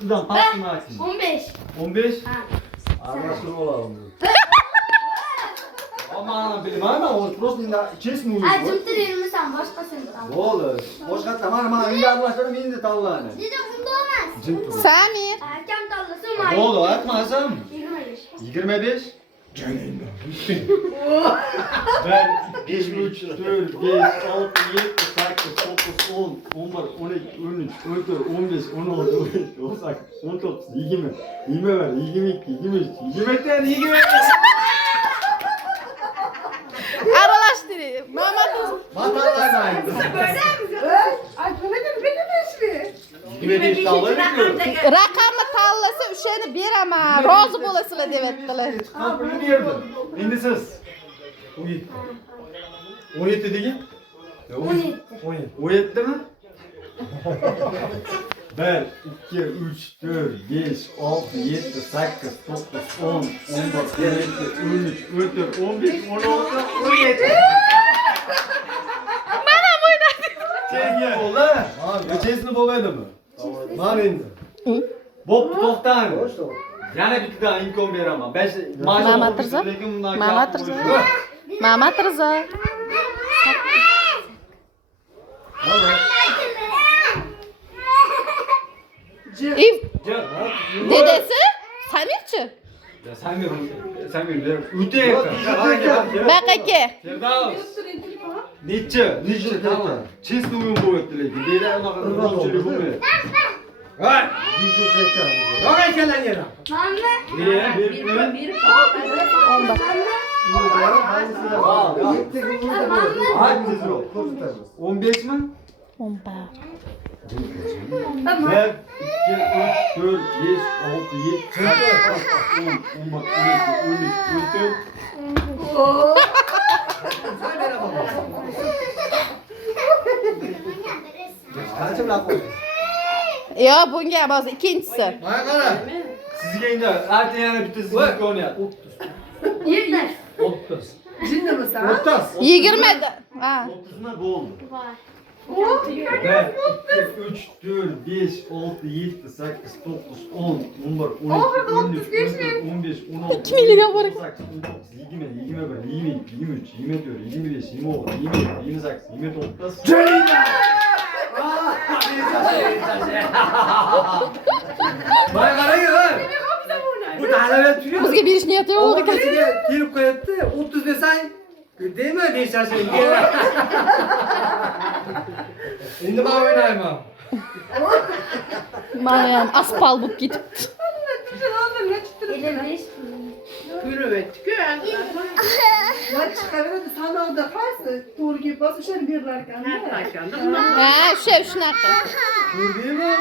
ikkidan pastini aytsin. 15. 15. Ha. Aralashtirib olalım. Aman bilmayman, o просто честно Ha, cimtiriymisan boshqasini tanla. Bo'ldi. Boshqa tamam, endi aralashtirib endi tanlani. Dede bunda olmaz. Samir. Kam tanlasa mayli. Bo'ldi, aytmasam. 25. 25. Ben 5, 3, 4, 5, 6, 7, 8, 9, 10, 11, 12, 13, 14, 15, 16, 17, 18, 19, 20, 21, 22, 23, 24, 25. Aralashtirayım. Mamadır. Vatandaşlar. Ay bana ne bilmez mi? 25 tavla veriyor. Rakamı tallasa üşeni berama. Rozi bo'lasizlar deb aytdilar. Kapını verdim. Endi siz. 17. 17 degan? 17. 17 mi? 1, 2, 3, 4, 5, 6, 7, 8, 9, 10, 11, 12, 13, 14, 15, 16, 17. Mana bo'ynadi. Çekin oldu. Öçesini boğaydın mı? Mana endi. Bo'pti, to'xtang. Yana bittadan imkon beraman. Mama Tirza. Mama Tirza. Mama Tirza. Dedesi Samirchi. Ya Samir, o'ta yaqin. Bak aka. Firdavs. Necha? Tamam. Chesni o'yin bo'lyapti lekin. Deydi unaqa qilmoqchilik bo'lmaydi. Voy! Yo'q ekanlar yana. Mamma. Bir. 15 mi? 11. 1, 2, 3, 4, 5, 6, 7, 8, 10, 11, 12, 13, 14. Kaçım laf oldu? Yo, bunga emas, ikkinchisi. Bana qara. Sizga endi ayting yana bitta sizga imkoniyat. 30. Jinni misan? 30. 20. Ha. 30 mi bo'ldi? Var. 1, 2, 3, 4, 5, 6, 7, 8, 9, 10, 11, 12, 13, 15, 16, 2 milyon var. 18, 19, 20, 21, 22, 23, 24, 25, 26, 27, 28, 29. Ceyda! Bana qarang lan. Bu talaba turuyor. Bizga berish niyati yo'q ekan. Sizga kelib qo'yapti. 30 desang, deymi deyshashin. Endi men o'ynayman. Mana ham aspal bo'lib ketibdi. 55. Yürü ettik ya. Ya çıkarırdı sanalda qaysi to'g'ri kelib bas o'shani beriladigan. Ha, shunaqa. Ko'rdingmi?